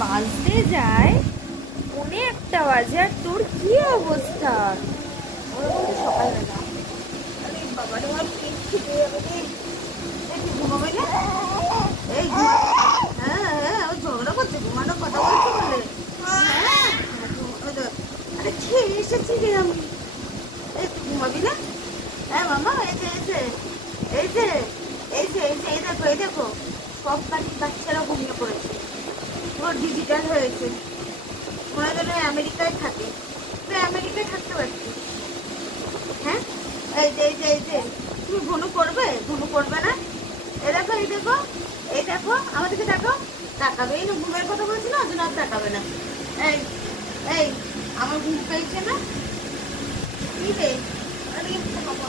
বাজতে যায় 1:45 বাজে, আর তোর কি অবস্থা? সকালবেলা আরে বাবারে আমার পেট খিদে যাবে রে। এই তুই ঘুমাবে না? এই হ্যাঁ হ্যাঁ ও ঝগড়া করছে, ঘুমানোর কথা বলছে বলে। হ্যাঁ আরে খেয়ে এসেছি রে আমি। এই তুই ঘুমাবি না? হ্যাঁ মামা এই যে এই যে এই যে এই যে এই যে এই দেখো এই দেখো, সব বাচ্চারা ঘুমিয়ে পড়েছে, পুরো ডিজিটাল হয়েছে, মনে হয় যেন আমেরিকায় থাকে। তুই আমেরিকায় থাকতে পারছিস? হ্যাঁ এই যে এই যে এই যে তুমি ঘুনু করবে, ঘুনু করবে না? এই দেখো এই দেখো এই দেখো আমাদেরকে দেখো, তাকাবেই না, ঘুমের কথা বলছি না, ওজন আর তাকাবে না। এই এই আমার ঘুম পেয়েছে না? কি রে? আরে বাবা,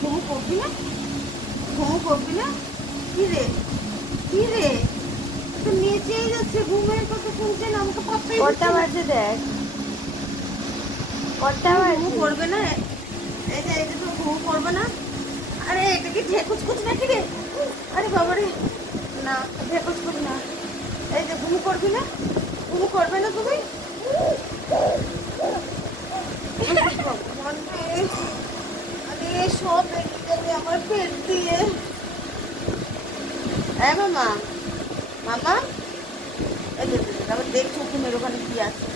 ঘুমু করবি না? ঘুমু করবি না? কি রে কি রে? তো নিচেই যাচ্ছে, ঘুমের কথা শুনছে না, আমাকে পাত্তাই কটা দিচ্ছে না। বাজে দেখ, কটা ঘুমু বাজে? করবে না? এই যে তো ঘুমু করবে না? আরে এটা কি ঢেকুচকুচ নাকি রে? আরে বাবা রে, না ঢেকুচকুচ না। এই যে ঘুমু করবি না? ঘুমু করবে না তুমি? ভগবান রে, আরে সব বেরিয়ে যাবে আমার পেট দিয়ে। হ্যাঁ মামা, মামা এই যে আবার দেখছো ঘুমের ওখানে কি আছে।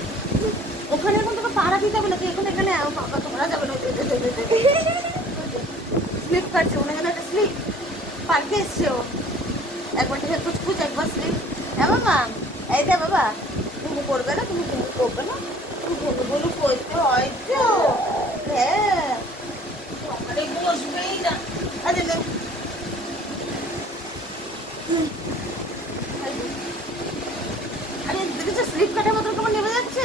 ওখানে এখন তোকে পাড়া দিতে হবে না, তুই এখন এখানে আয়। বাবা তোমরা যাবে না, স্লিপ কাটছে, মনে হয় একটা স্লিপ পার্কে এসছে ও। একবার থেকে কুচকুচ, একবার স্লিপ। হ্যাঁ মামা এই দে বাবা, ঘুমু করবে না? তুমি ঘুমু করবে না? তুমি ঘুমু ঘুমু করতে হয় তো। হ্যাঁ সকালে বসবেই না। আরে নে। আরে দেখেছো স্লিপ কাটার মতো কেমন নেমে যাচ্ছে?